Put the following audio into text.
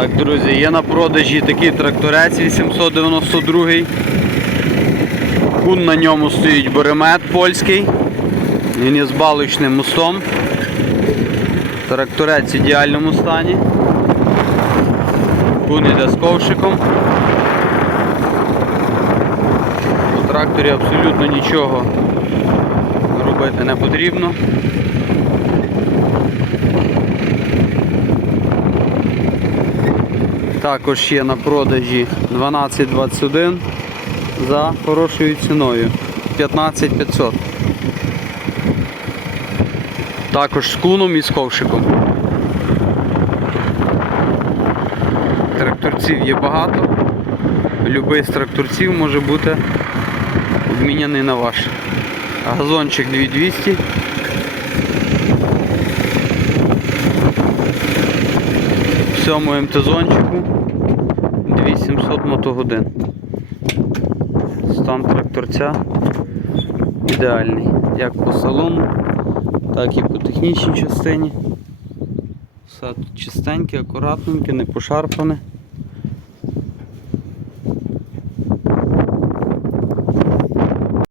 Так, друзі, є на продажі такий тракторець 892. Кун на ньому стоїть боремет польський. Він є з балочним мостом. Тракторець в ідеальному стані. Кун іде з ковшиком. У тракторі абсолютно нічого робити не потрібно. Також є на продажі 1221 за хорошою ціною 15500. Також з куном і з ковшиком. Тракторців є багато. Любий з тракторців може бути обміняний на ваш. Газончик 2200. Цьому МТЗончику 2700 мотогодин. Стан тракторця ідеальний. Як по салону, так і по технічній частині. Все тут чистеньке, акуратненьке, не пошарпане.